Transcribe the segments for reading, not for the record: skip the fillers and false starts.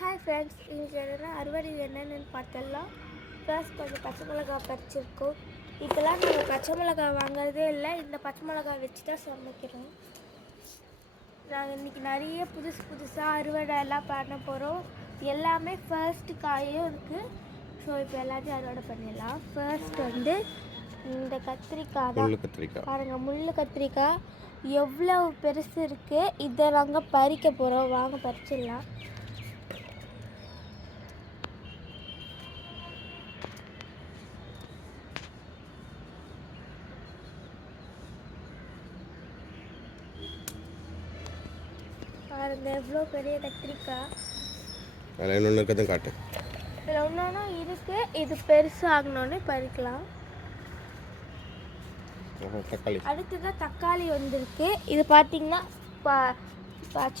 Hi friends, இன்றைக்கி என்னென்னா அறுவடை என்னென்னு பார்த்தலாம். ஃபர்ஸ்ட் கொஞ்சம் பச்சை மிளகாய் பறிச்சிருக்கோம். இப்போலாம் நம்ம பச்சை மிளகாய் வாங்குறதே இல்லை, இந்த பச்சை மிளகாய் வச்சு தான் சமைக்கிறோம். நாங்கள் இன்றைக்கி நிறைய புதுசாக அறுவடை எல்லாம் பண்ண போகிறோம். எல்லாமே ஃபர்ஸ்ட் காயும் இருக்குது. ஸோ இப்போ எல்லாத்தையும் அறுவடை பண்ணிடலாம். ஃபர்ஸ்ட் வந்து இந்த கத்திரிக்காய் தான் பாருங்கள், முள் கத்திரிக்காய் எவ்வளோ பெருசு இருக்குது. இதை நாங்கள் பறிக்க போகிறோம். வாங்க பறிச்சிடலாம். பாருங்க எவ்வளோ பெரிய கத்திரிக்காய். அதில் இன்னொன்று இருக்கிறதும் காட்டு. இதில் ஒன்றா இருக்குது. இது பெருசாகணுன்னு பறிக்கலாம். தக்காளி. அடுத்ததான் தக்காளி வந்திருக்கு. இது பார்த்தீங்கன்னா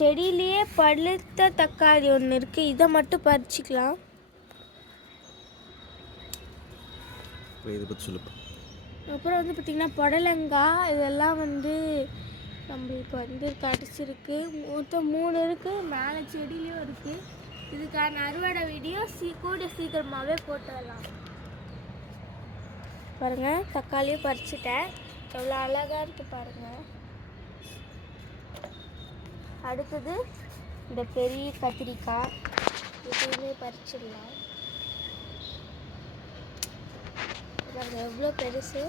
செடியிலேயே பழுத்த தக்காளி ஒன்று இருக்குது. இதை மட்டும் பறிச்சிக்கலாம். அப்புறம் வந்து பார்த்திங்கன்னா புடலங்காய், இதெல்லாம் வந்து நம்மளுக்கு வந்து கிடச்சிருக்கு. மொத்தம் 3 இருக்குது. மேலே செடியிலையும் இருக்குது. இதுக்கான அறுவடை வீடியோ கூட சீக்கிரமாகவே போட்டுடலாம். பாருங்கள், தக்காளியும் பறிச்சிட்டேன். எவ்வளோ அழகாக இருக்குது பாருங்கள். அடுத்தது இந்த பெரிய கத்திரிக்காய், இதுவுமே பறிச்சிடலாம். பாருங்கள் எவ்வளோ பெருசு.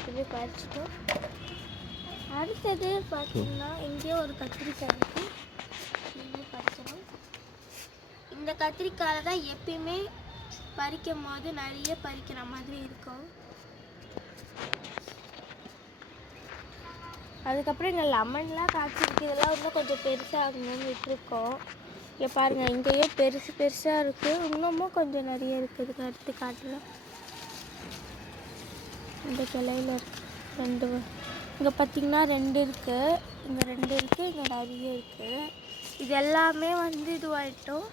இதுவே பறிச்சிட்டோம். அடுத்தது பார்த்தீங்கன்னா இங்கே ஒரு கத்திரிக்காய் இருக்குது. இதுவும் பறிச்சிடும். இந்த கத்திரிக்காய் தான் எப்பயுமே பறிக்கும் போது நிறைய பறிக்கிற மாதிரி இருக்கும். அதுக்கப்புறம் இங்கே லெமன்லாம் காய்ச்சிருக்கு. இதெல்லாம் இன்னும் கொஞ்சம் பெருசாகணும்னு விட்டுருக்கோம். இங்கே பாருங்கள், இங்கேயே பெருசாக இருக்குது. இன்னமும் கொஞ்சம் நிறைய இருக்குது. அடுத்து காட்டலாம். இந்த கிளையில் இருக்குது 2. இங்கே பார்த்திங்கன்னா 2 இருக்குது. இங்கே 2 இருக்குது. இங்கே நிறைய இருக்குது. இது எல்லாமே வந்து இதுவாகிட்டோம்,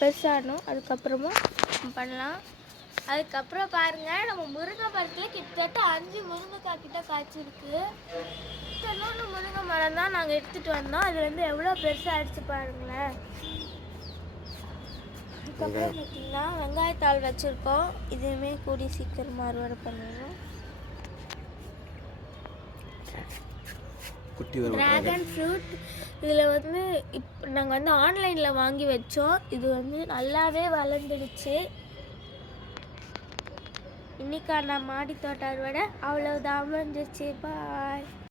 பெருசாகணும். அதுக்கப்புறமா பண்ணலாம். அதுக்கப்புறம் பாருங்கள், நம்ம முருங்கை மரத்தில் கிட்டத்தட்ட 5 முருங்கைக்காய் கிட்ட காய்ச்சிருக்கு. இன்னொன்று முருங்கை மரம் தான் நாங்கள் எடுத்துகிட்டு வந்தோம். அது வந்து எவ்வளோ பெருசாக ஆயிடுச்சு பாருங்களேன். அதுக்கப்புறம் பார்த்திங்கன்னா வெங்காயத்தாள் வச்சுருக்கோம். இதுவுமே கூடி சீக்கிரமாக அறுவடை பண்ணிடுவோம். ட்ராகன் ஃப்ரூட், இதில் வந்து நாங்கள் வந்து ஆன்லைனில் வாங்கி வச்சோம். இது வந்து நல்லாவே வளர்ந்துடுச்சு. இன்னைக்கான மாடி தோட்ட அறுவடை அவ்வளோதான் முடிஞ்சிச்சு. பாய்.